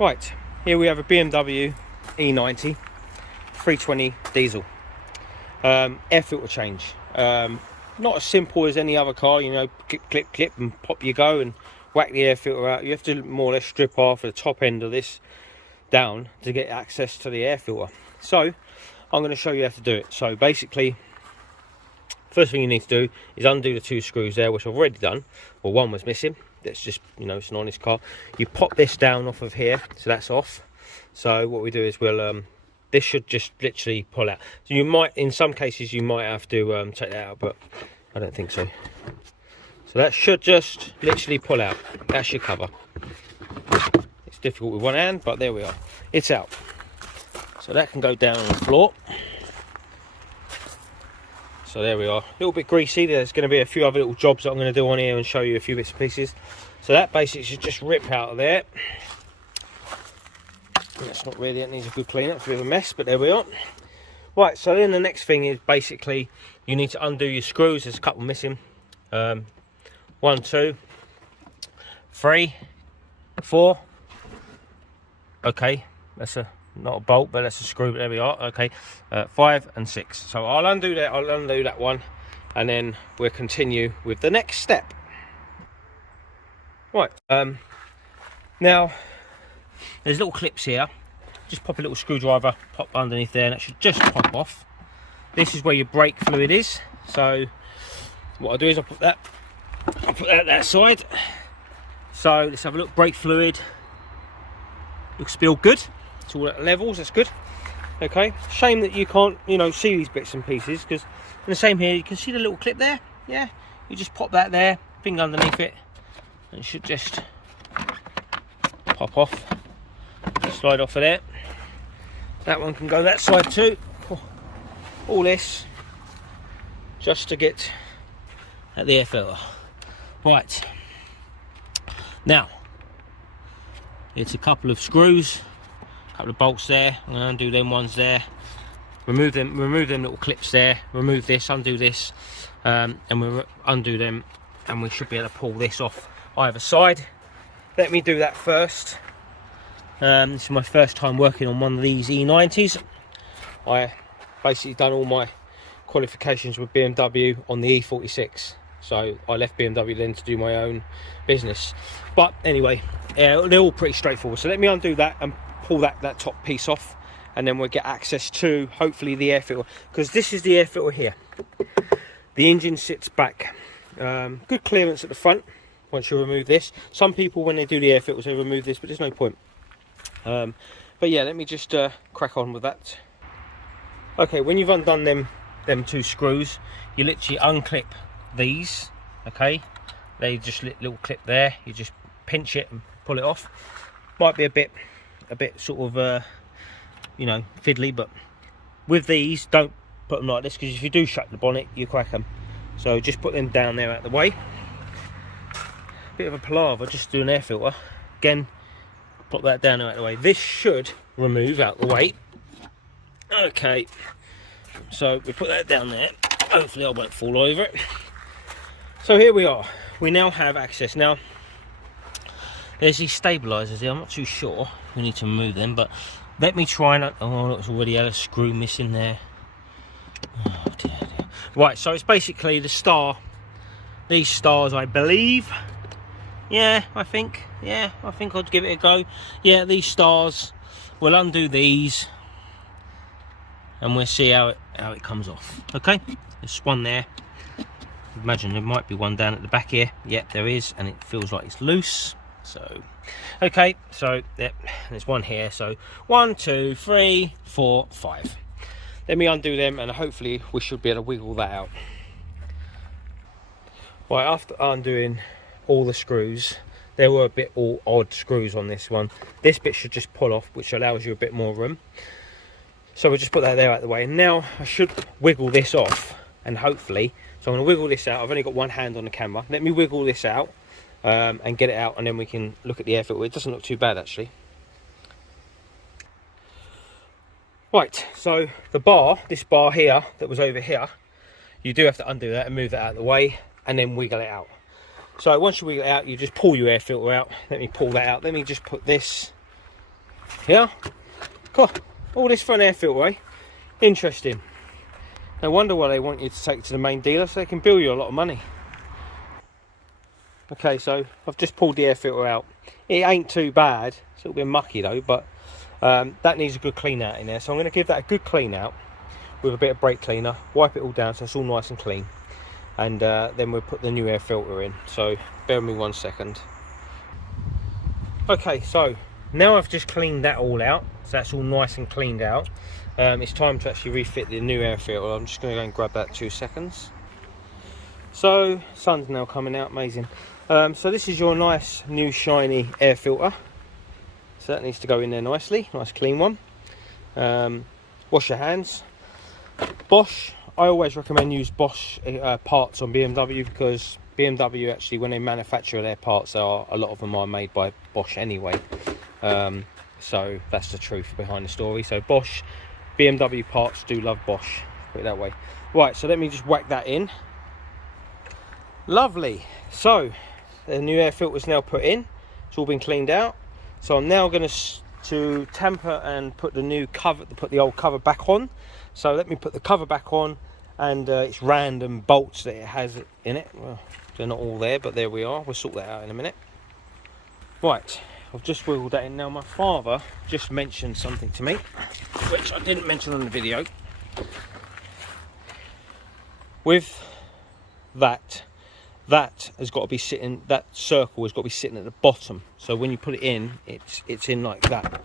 Right, here we have a BMW E90 320 diesel, air filter change. Not as simple as any other car, you know, clip and pop you go and whack the air filter out. You have to more or less strip off the top end of this down to get access to the air filter. So I'm going to show you how to do it. So basically, first thing you need to do is undo the two screws there, which I've already done. Well, one was missing. That's just, you know, it's an honest car. You pop this down off of here, so that's off. So what we do is we'll this should just literally pull out. So you might, in some cases, you might have to take that out, but I don't think so. So that should just literally pull out. That's your cover. It's difficult with one hand, but there we are. It's out. So that can go down on the floor. So there we are, a little bit greasy. There's going to be a few other little jobs that I'm going to do on here and show you a few bits and pieces. So that basically should just rip out of there. That's not really, it needs a good clean up, it's a bit of a mess, but there we are. Right, so then the next thing is basically you need to undo your screws. There's a couple missing. 1, 2, 3, 4. Okay, that's not a bolt, but that's a screw, but there we are. Okay, 5 and 6. So I'll undo that one, and then we'll continue with the next step. Right, now there's little clips here. Just pop a little screwdriver, pop underneath there, and that should just pop off. This is where your brake fluid is. So what I'll do is I'll put that that side. So let's have a look. Brake fluid looks still good. It's all at levels, that's good. Okay, shame that you can't, you know, see these bits and pieces, because in the same here, you can see the little clip there. Yeah, you just pop that there, finger underneath it, and it should just pop off, slide off of there. That one can go that side too. All this just to get at the air filter. Right, now it's a couple of screws, a couple of bolts there. I'm going to undo them ones there, remove them little clips there, remove this, undo this, and we'll undo them, and we should be able to pull this off either side. Let me do that first. This is my first time working on one of these E90s. I basically done all my qualifications with BMW on the E46, so I left BMW then to do my own business. But anyway, they're all pretty straightforward. So let me undo that and pull that top piece off, and then we'll get access to hopefully the air filter, because this is the air filter here. The engine sits back, good clearance at the front once you remove this. Some people, when they do the air filters, they remove this, but there's no point. But yeah, let me just crack on with that. Okay, when you've undone them two screws, you literally unclip these. Okay, they just little clip there. You just pinch it and pull it off. Might be a bit sort of you know, fiddly, but with these, don't put them like this, because if you do shut the bonnet, you crack them. So just put them down there out the way. Bit of a palaver just to do an air filter. Again, put that down out the way. This should remove out the way. Okay, so we put that down there. Hopefully I won't fall over it. So here we are. We now have access. Now there's these stabilizers here. I'm not too sure. We need to remove them, but let me try and... oh, look, it's already had a screw missing there. Oh, dear. Right, so it's basically the star. These stars, I believe. Yeah, I think I'd give it a go. Yeah, these stars. We'll undo these, and we'll see how it comes off. Okay, there's one there. Imagine there might be one down at the back here. Yep, there is, and it feels like it's loose. So, okay, so yep, there's one here. So 1, 2, 3, 4, 5. Let me undo them, and hopefully we should be able to wiggle that out. Right, after undoing all the screws, there were a bit all odd screws on this one. This bit should just pull off, which allows you a bit more room. So we'll just put that there out of the way, and now I should wiggle this off, and hopefully, so I'm going to wiggle this out. I've only got one hand on the camera. Let me wiggle this out and get it out, and then we can look at the air filter. It doesn't look too bad actually. Right, so the bar, this bar here that was over here, you do have to undo that and move that out of the way, and then wiggle it out. So once you wiggle it out, you just pull your air filter out. Let me pull that out. Let me just put this Yeah, cool. All this for an air filter, eh? Interesting. No wonder why they want you to take it to the main dealer, so they can bill you a lot of money. Okay, so I've just pulled the air filter out. It ain't too bad. It's a little bit mucky though, but that needs a good clean out in there. So I'm going to give that a good clean out with a bit of brake cleaner, wipe it all down so it's all nice and clean, and then we'll put the new air filter in. So bear with me 1 second. Okay, so now I've just cleaned that all out, so that's all nice and cleaned out. It's time to actually refit the new air filter. I'm just going to go and grab that 2 seconds. So sun's now coming out, amazing. So this is your nice new shiny air filter. So that needs to go in there nicely, nice clean one. Wash your hands. Bosch, I always recommend use Bosch parts on BMW, because BMW actually, when they manufacture their parts, a lot of them are made by Bosch anyway. So that's the truth behind the story. So Bosch, BMW parts do love Bosch, put it that way. Right, so let me just whack that in. Lovely. So the new air filter is now put in. It's all been cleaned out. So I'm now going to tamper and put the new cover, put the old cover back on. So let me put the cover back on, and it's random bolts that it has in it. Well, they're not all there, but there we are. We'll sort that out in a minute. Right, I've just wheeled that in now. My father just mentioned something to me, which I didn't mention on the video. With that has got to be sitting, that circle has got to be sitting at the bottom. So when you put it in, it's in like that,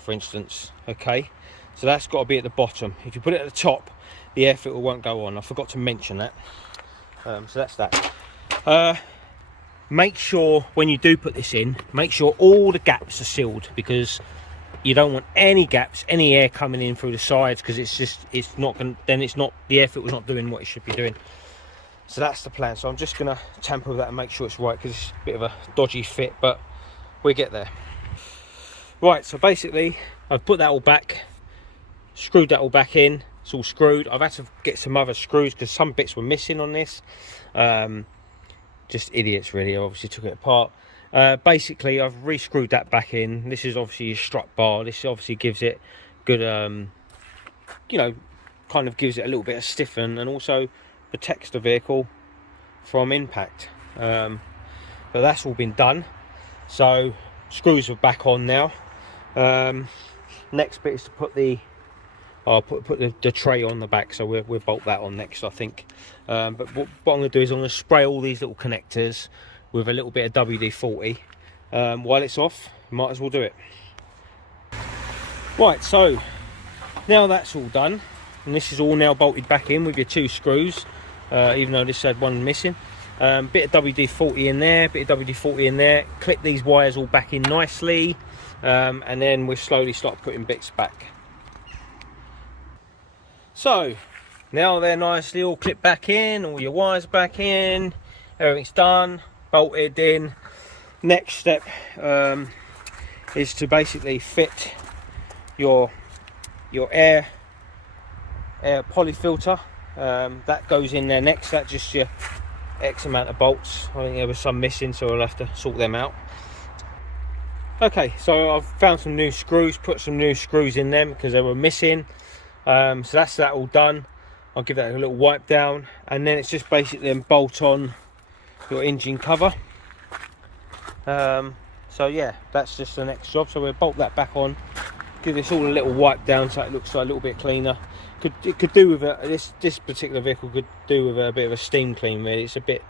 for instance. Okay, so that's got to be at the bottom. If you put it at the top, the air filter won't go on. I forgot to mention that. So that's that. Make sure when you do put this in, make sure all the gaps are sealed, because you don't want any gaps, any air coming in through the sides, because it's not going, then it's not, the air filter's not doing what it should be doing. So that's the plan. So I'm just going to tamper with that and make sure it's right, because it's a bit of a dodgy fit, but we'll get there. Right, so basically I've put that all back, screwed that all back in. It's all screwed. I've had to get some other screws because some bits were missing on this. Just idiots really. I obviously took it apart. Basically I've re-screwed that back in. This is obviously a strut bar. This obviously gives it good, you know, kind of gives it a little bit of stiffen, and also protects the vehicle from impact. But that's all been done, so screws are back on now. Next bit is to put the the tray on the back, so we'll bolt that on next, I think. But what I'm going to do is I'm going to spray all these little connectors with a little bit of WD-40 while it's off. Might as well do it. Right, so now that's all done, and this is all now bolted back in with your 2 screws, even though this had one missing. Bit of WD-40 in there, bit of WD-40 in there. Clip these wires all back in nicely, and then we'll slowly start putting bits back. So now they're nicely all clipped back in, all your wires back in, everything's done, bolted in. Next step is to basically fit your air poly filter. That goes in there next. That's just your X amount of bolts. I think there was some missing, so I'll have to sort them out. Okay, so I've found some new screws, put some new screws in them because they were missing. So that's that all done. I'll give that a little wipe down, and then it's just basically then bolt on your engine cover. So yeah, that's just the next job. So we'll bolt that back on, give this all a little wipe down so it looks like a little bit cleaner. It could do with this particular vehicle could do with a bit of a steam clean really. It's a bit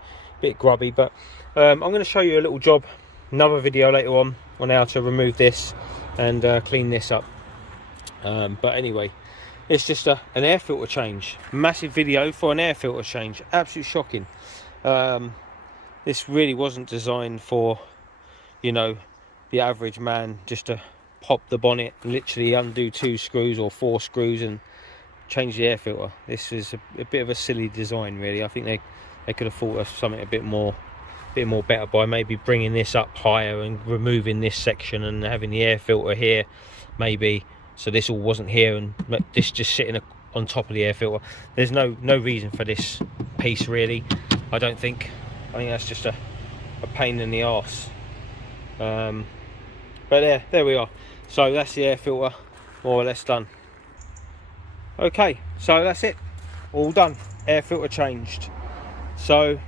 grubby, but I'm going to show you a little job, another video later on how to remove this and clean this up. But anyway, it's just an air filter change. Massive video for an air filter change. Absolutely shocking. This really wasn't designed for, you know, the average man just to pop the bonnet, literally undo 2 screws or 4 screws and change the air filter. This is a bit of a silly design really. I think they could have thought of something a bit more better by maybe bringing this up higher and removing this section and having the air filter here maybe, so this all wasn't here and this just sitting on top of the air filter. There's no reason for this piece really, I don't think. I think that's just a pain in the arse. But there we are. So that's the air filter more or less done. Okay, so that's it, all done, air filter changed. So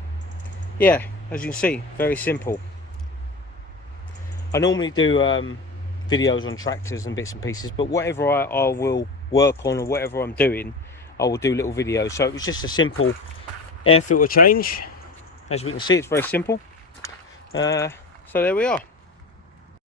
yeah, as you can see, very simple. I normally do videos on tractors and bits and pieces, but whatever I will work on or whatever I'm doing, I will do little videos. So it was just a simple air filter change. As we can see, it's very simple. So there we are.